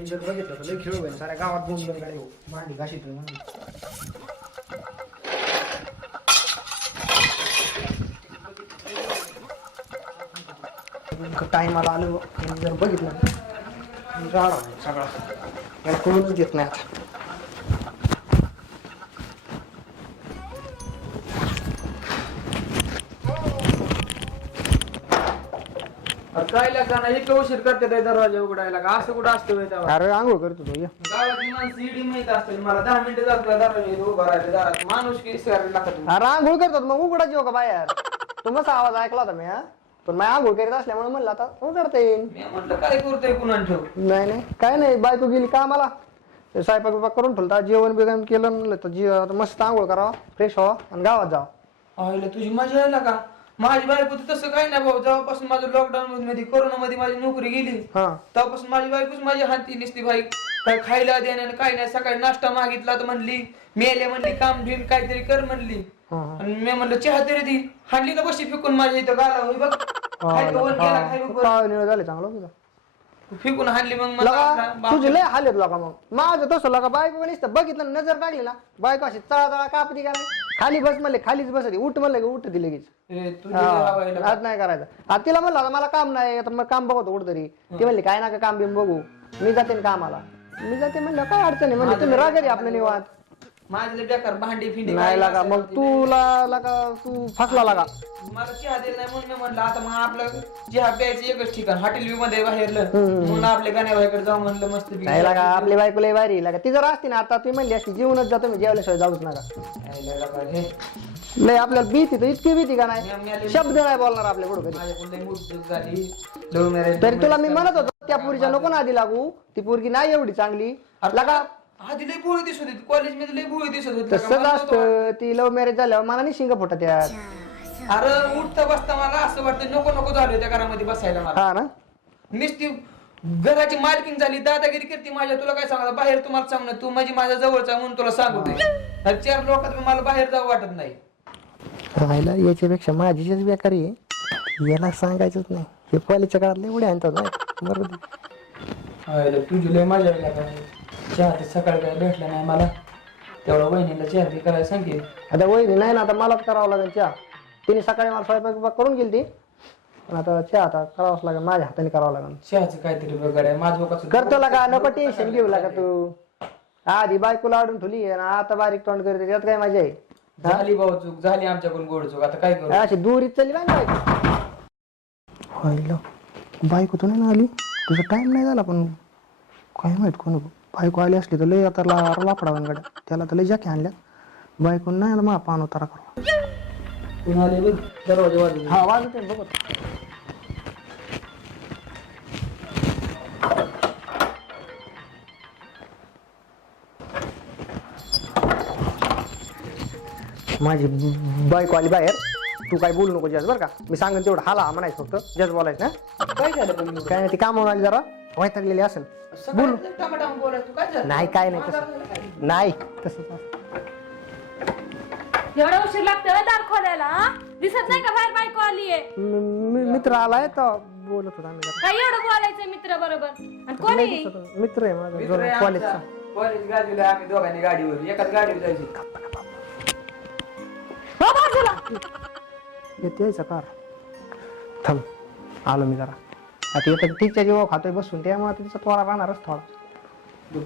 जर बघितलं तर लई खेळ होईल साऱ्या गावात दोन दोन गाडी मांडी घाशीत म्हणून टायमाला आलो जर बघितलं राडा आहे सगळा काही कळूनच घेत नाही आता काय लागता ना इतकं उशीर करते ते दरवाजा उघडायला का? असं कुठं असतं होय तेव्हा? अरे आंघोळ करतो तो ये. गावातली माणसं इडी माहीत असते मला दहा मिनिटं जात दरवाजा इथं उभा राहिले दारात. माणूस की विसरायला लागत अरे आंघोळ करतात मग उघडाच येऊ का बाहेर? तो मस्त आवाज ऐकला होता मी हा. पण मी आंघोळ करीत असल्यामुळे म्हणलं आता उघडता येईल मी म्हटलं काय करतोय कुणाला ठेव? नाही नाही. काय नाही बायको गेली कामाला. ते स्वयंपाक बिपाक करून ठेवला जेवण बिवण केलं म्हणलं तर जी आता मस्त आंघोळ करावा फ्रेश व्हावा आणि गावात जावा. आईला तुझी मजा यायला का? माझी बायको तर तसं काय नाही भाऊ. जेव्हापासून माझं लॉकडाऊन मध्ये कोरोना मध्ये माझी नोकरी गेली हा. तेव्हापासून माझी बायकोच माझी हाती निसती भाई. काय खायला देण्याने काय नाही सकाळी नाश्ता मागितला तर म्हणली मेले म्हणली काम घेऊन काहीतरी कर म्हणली. हा, हा. आणि मी म्हणलं चहा तरी दी. हांडली ना बशी फेकून माझ्या इथं गाला होई बघ वर गेला, वर. निळ झाले चांगलं फेकून हाणली मग मला लगा आपला तुझे लय हाल येत लगा मग. माझं तसं लगा बायको नुसतं बघितलं नजर टाकली ना बायको अशी तळा तळा कापती का नाही? खाली बस म्हणले खालीच बसती उठ म्हणलं की उठ ती लगेच. ए, हा. आज नाही करायचं. आता तिला म्हणलं आता मला काम नाही आता मग काम बघतो कुठतरी. ती म्हणली काय नका काम बिम बघू. मी जाते ना कामाला. मी जाते म्हणलं काय अडचण आहे? म्हणजे तुम्ही रागा द्या आपल्या निवांत. माझं बेकार भांडी फिंडी नाही लागा मग. तुला लागा तू फसला लागा. मला चहा दिला नाही म्हणून मी म्हणलं आता मग आपलं चहा प्यायचं एकच ठिकाण हॉटेल व्यू मध्ये बाहेरलं. म्हणून आपल्या गाण्याबाईकडे जाऊ म्हणलं मस्त नाही लागा आपली बायको लय भारी लागा ती जर असती ना आता ती म्हणली असती जीवनच जातो मी जेवल्याशिवाय जाऊच नका. लय आपल्याला भीती तर इतकी भीती का नाही? शब्द नाही बोलणार आपल्या पुढे कधी. तरी तुला मी म्हणत होतो त्या पुरीच्या नको ना आधी लागू. ती पोरगी नाही एवढी चांगली. लागा आधी लई भोळी दिसत होती. भोळी दिसत तसंच असतं. ती लव्ह मॅरेज झाल्यावर मला नाही शिंग फुटत यार. अरे उठता बसता मला असं वाटतं नको नको झालं त्या घरामध्ये बसायला मला. हा ना? नुसती घराची मालकिंग झाली दादागिरी करते माझ्या. तुला काय सांगा बाहेर तुम्हाला सांगणं तू माझी माझ्या जवळचा म्हणून तुला सांगतोय अरे चार लोकात मला बाहेर जावं वाटत नाही. राहायला याच्यापेक्षा माझीच बेकारी आहे. याला सांगायचंच नाही. हे कॉलेजच्या काळात एवढे आणतात नाही बरोबर तुझी लय मजा आली आता. चहा ते सकाळी काय भेटला नाही मला. तेवढा वहिनीला चहा बी करायला सांगे आता वहिनी नाही ना आता मलाच करावं लागेल चहा. तिने सकाळी मला स्वयंपाक बिपाक करून गेली ती पण आता चहा आता करावंच लागेल माझ्या हाताने करावं लागेल. चहाचं काहीतरी बघाड आहे माझं कसं करतो लागा नको टेन्शन घेऊ लागा तू. आधी बायकोला आडून ठेवली आणि आता बारीक तोंड करते त्यात काय मजा आहे? झाली भाऊ चूक झाली आमच्याकडून गोड चूक आता काय करू? अशी दुरीत चालली काय बायको. बायको तर नाही ना आली. तुझा टाइम नाही झाला पण काय माहीत कोण बायको आली असली तर लय आता लापडा गाड्या त्याला तर लय जाके आणल्या बायको नाही आला मा पान उतारा करू. दरवाजा वाजले. हा वाजते बघत माझी बायको आली बाहेर. तू काय बोलू नको जस बरं का. मी सांगेन तेवढं. हाला म्हणायचं फक्त. जस बोलायचं ना काय झालं? काय नाही ती कामावर आली जरा. वैतागलेली असेल. झालं नाही काय नाही तसं. नाही तसं एवढा उशीर लागतोय दार खोलायला हा? दिसत नाही का बाहेर बायको आलीये मित्र आलाय तर बोलत होता आम्ही काय एवढं बोलायचंय मित्र बरोबर? आणि कोणी. मित्र आहे माझा कॉलेजचा. कॉलेज गाडीला आम्ही दोघांनी गाडीवर एकाच गाडीवर जायची. हो बाजूला. येते यायचा कार. थांब आलो मी जरा. आता येतं तिच्या जेव्हा खातोय बसून त्यामुळे तिचा थोडा राहणारच थोडा.